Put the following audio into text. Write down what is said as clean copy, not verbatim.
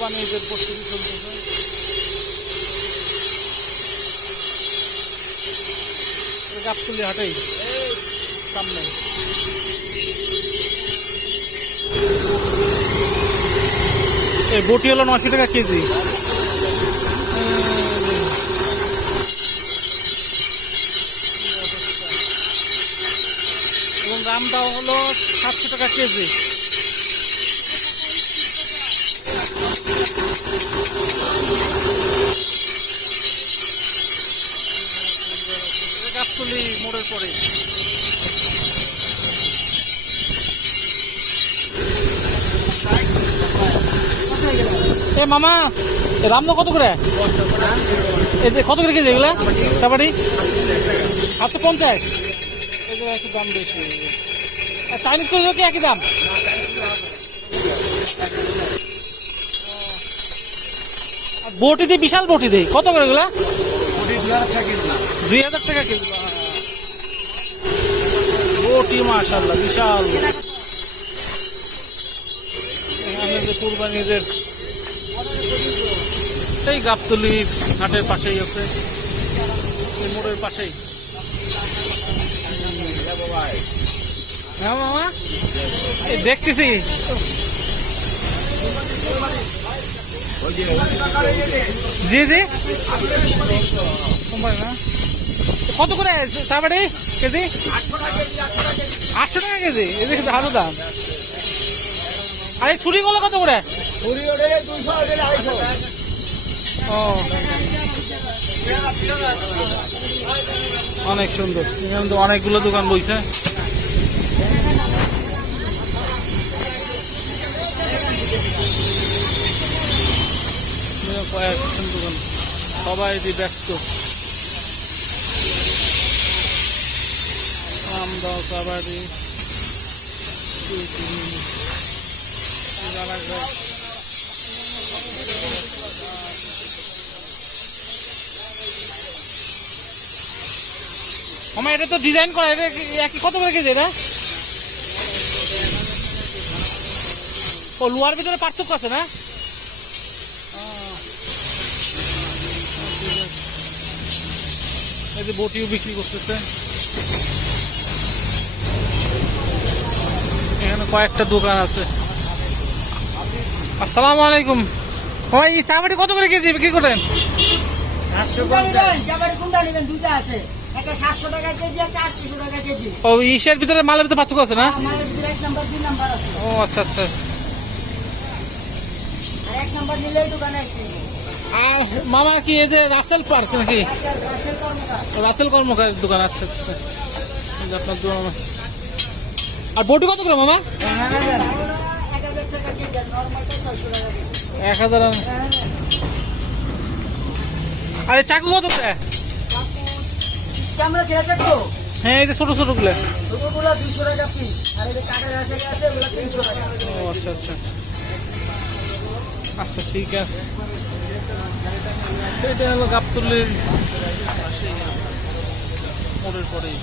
কুরবানি ঈদের প্রস্তুতি চলতেছে। গাবতলী হাটেই সামনে। এই বটি হলো 900 টাকা কেজি। এবং রামটাও হলো 700 টাকা কেজি। গাবতলী মোড়ের পরে। এ মামা রামদা কত করে? কত করে কেজি এগুলা চাপাটি? 750। এগুলো একটু দাম বেশি। আর চাইনিজ করে কি একই দাম? বটি দিয়ে বিশাল বটি দেয় কত করে এগুলা? 2000 টাকা কেজি। বটি মাশাআল্লাহ বিশাল। কুরবানিদের এই গাবতলী হাটের পাশেই আছে, মোড়ের পাশেই। হ্যাঁ মামা দেখতেছি। জি জি না কত করে চাপাটি কেজি? 800 টাকা কেজি। এদিকে ভালো দাম। আর এই ছুরিগুলো কত করে? ও অনেক সুন্দর। এখানে তো অনেকগুলো দোকান বইছে। কয়েকজন দোকান, সবাই ব্যস্ত। আমদাও কাবাডি আমার এটা তো ডিজাইন করা। এটা কত করে কেজি এটা? ও লোহার ভিতরে পার্থক্য আছে না? এই যে বটিও বিক্রি করতেছে এখানে কয়েকটা দোকান আছে। আসসালামু আলাইকুম ভাই, এই চাপাটি কত করে কেজি বিক্রি করেন? ও ইসের ভিতরে মালের ভিতরে পার্থক্য আছে না? ও আচ্ছা আচ্ছা। আর মামা কি এই যে রাসেল পার্ক নাকি? রাসেল কর্মকারের দোকান। আচ্ছা আচ্ছা। আপনার আর বটি কত করে মামা? 1000। আরে চাকু কত করে? হ্যাঁ এই যে ছোট ছোট গুলো 200 টাকা পিস। আর এই যে কাটার আছে 300 টাকা। ও আচ্ছা আচ্ছা আচ্ছা ঠিক আছে। এটা হলো গাবতলীর মোড়ের পরেই।